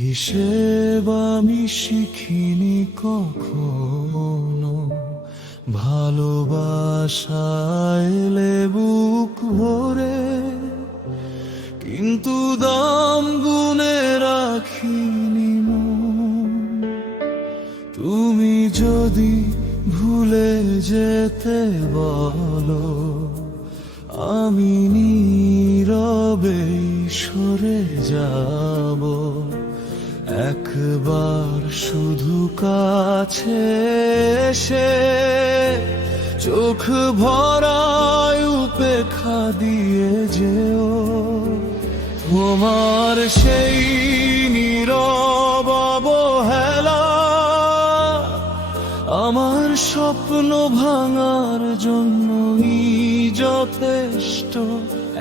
হিসেব আমি শিখিনি কখনো, ভালোবাসায় এলে বুক ভরে, কিন্তু দাম গুনে রাখিনি মন। তুমি যদি ভুলে যেতে বলো, আমি নীরবে সরে যাব। একবার শুধু কাছে এসে চোখ ভরায় উপেক্ষা দিয়ে যেও। তোমার সেই নীরব অবহেলা আমার স্বপ্ন ভাঙার জন্যই যথেষ্ট।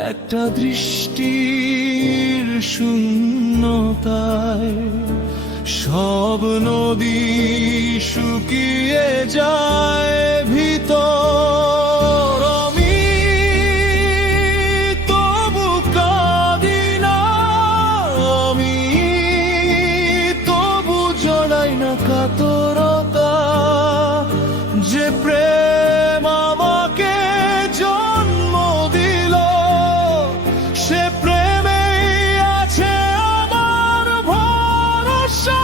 একটা দৃষ্টির শূন্যতায় সব নদী শুকিয়ে যায় ভিতর। আমি তবু কাঁদি না, আমি তবু জড়াই না কাতরতা। যে প্রেম আমাকে জন্ম দিল, সে প্রেমেই আছে আমার ভরসা।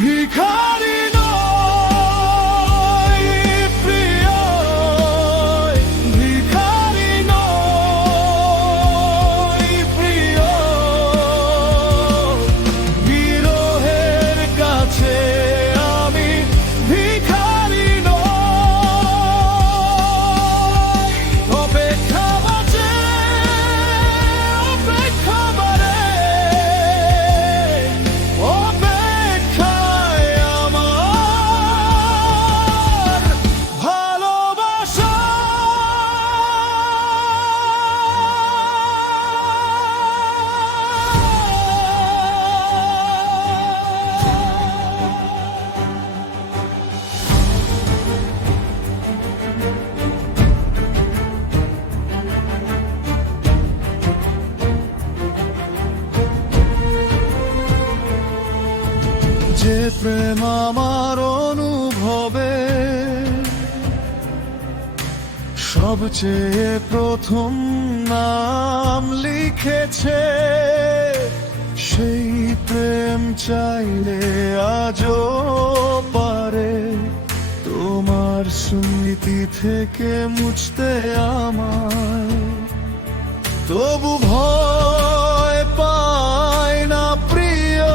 ভিখারি নই প্রিয়, ভিখারি নই প্রিয়। বিরহের কাছে আমি ভিখারি নই। অপেক্ষা বাঁচে, অপেক্ষা বাড়ে, অপেক্ষায় আমার ভালোবাসা। যে প্রেম আমার অনুভবে সবচেয়ে প্রথম নাম লিখেছে, সেই প্রেম চাইলে আজও পারে তোমার স্মৃতি থেকে মুছতে আমায়। তবু ভয় পায় না প্রিয়,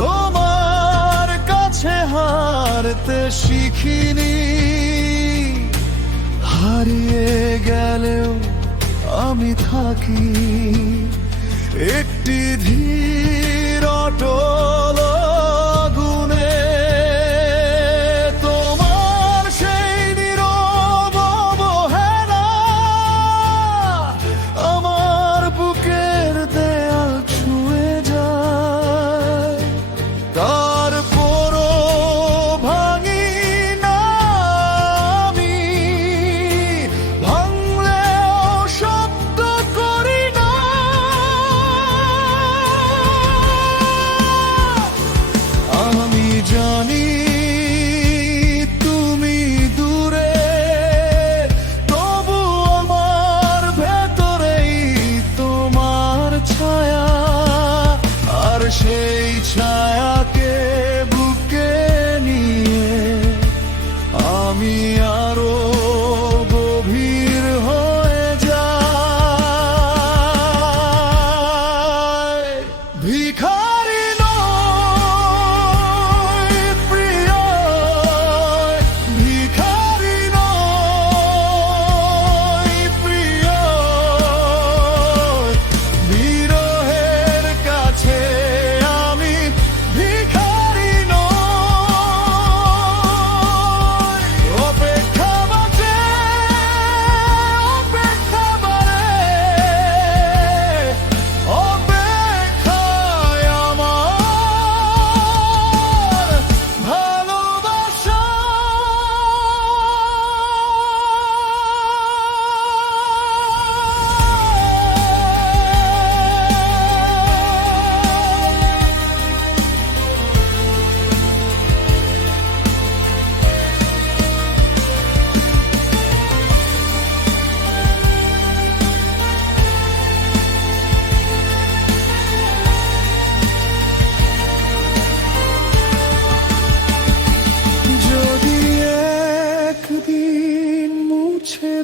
তোমার কাছে হারতে শিখিনি। হারিয়ে গেলেও আমি থাকি একটি ধীর অটল আগুনে। তোমার সেই নীরব অবহেলা আমার বুকের দেয়াল ছুঁয়ে যায়। তারপরও ভাঙি না আমি, ভাঙলেও শব্দ করি না।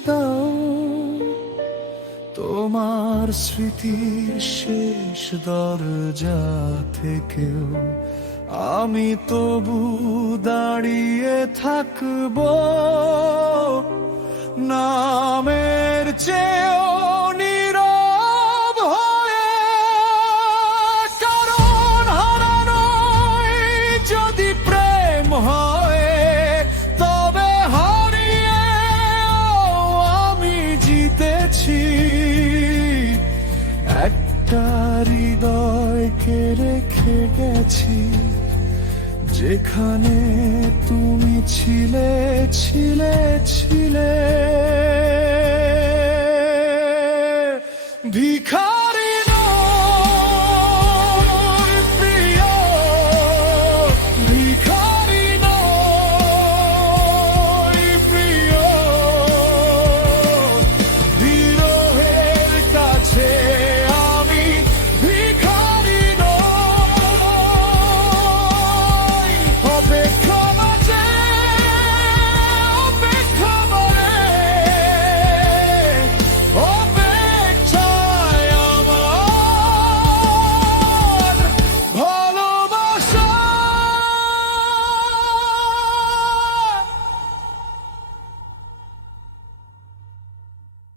দাও, তোমার স্মৃতির শেষ দরজা থেকেও আমি তবু দাঁড়িয়ে থাকবো, নামের চেয়েও নীরব হয়ে। কারণ হারানোই যদি প্রেম হয়, তবে হারিয়েও আমি জিতেছি। একটা হৃদয়কে রেখে গেছি, যেখানে তুমি ছিলে ছিলে ছিলে।